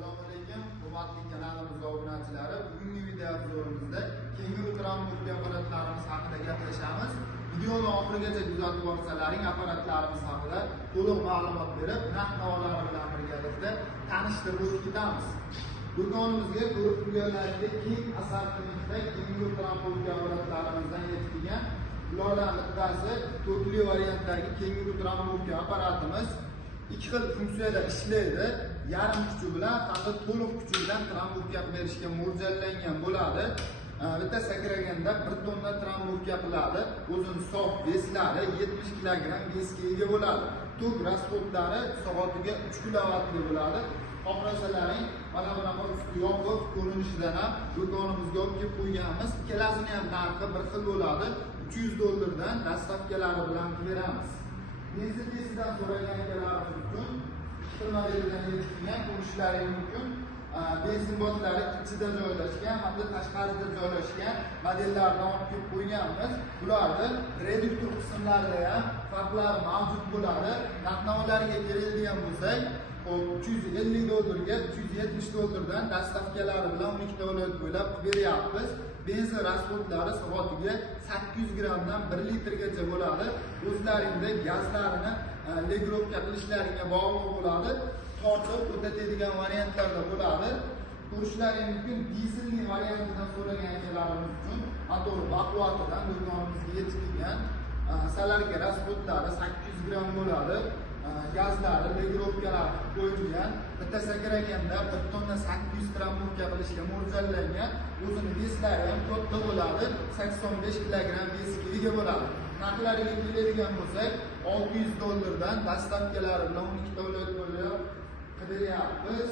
Assalomu alaykum, hurmatli kanalimiz obunachilari. Bugungi video obzorimizda kenguru transport apparatlarimiz haqida gaplashamiz. Videoni oxirigacha kuzatib borsalaring, apparatlarimiz haqida to'liq ma'lumot berib, narx-navolari bilan birgalikda tanishtirib o'tib ketamiz. Do'konimizga ko'rib turganlaringdek keng assortimentda kenguru transport apparatlarimizdan yetib kelgan. Ulardan bittasi to'rtli variantdagi kenguru transport apparatimiz. İki xil funksiyada ishlaydi. Yarim kuchi bilan hamda to'liq kuchi bilan transport berishga mo'ljallangan bo'ladi. Bitta sakraganda 1 tonna transport qiladi. O'zini sof veslari 70 kg vesga ega bo'ladi. Tok rasxodlari soatiga 3 kilovatli bo'ladi. Xohlasalaring mana bunaqa usti yopiq ko'rinishidan ham do'konimizga olib kelib qo'yganmiz. Ikkalasini ham narxi bir xil bo'ladi. $300 dan dastavkalari bilan beramiz. Benzin testidan so'raganlarimiz uchun xizmatlardan yetishgan ko'rishlari mumkin. Benzin botlari ichida joylashgan hamda tashqarida joylashgan modellardan olib kelib qo'yganmiz. Bularda reduktor qismlarida ham farqlar mavjud bo'ladi. Narx-navolarga keladigan bo'lsak, $350 ga $370 dan dastavkalari bilan 12 ta viloyat bo'ylab beryapmiz. Benzin rasxodlari soatiga 800 gramdan 1 litrgacha bo'ladi. O'zlaringda gazlarini legirovka qilishlaringga bog'liq bo'ladi. Tortib o'tadigan variantlarda bo'ladi. Ko'rishlaring mumkin. Dizelli variantidan so'raganlarimiz uchun motor baquvvatidan do'konimizga yetib kelgan. Salarga rasxodlari 800 gram bo'ladi. Gazlari, legirovkalar qo'yilgan. Bitta sakraganda 1 tonna 800 gram murka qilishga mo'ljallangan. O'zini veslari ham katta bo'ladi. 85 kg vesga ega bo'ladi. Narxlariga keladigan bo'lsak, $600 dan dastavkalari bilan 12 ta viloyat bo'ylab qidiryapmiz.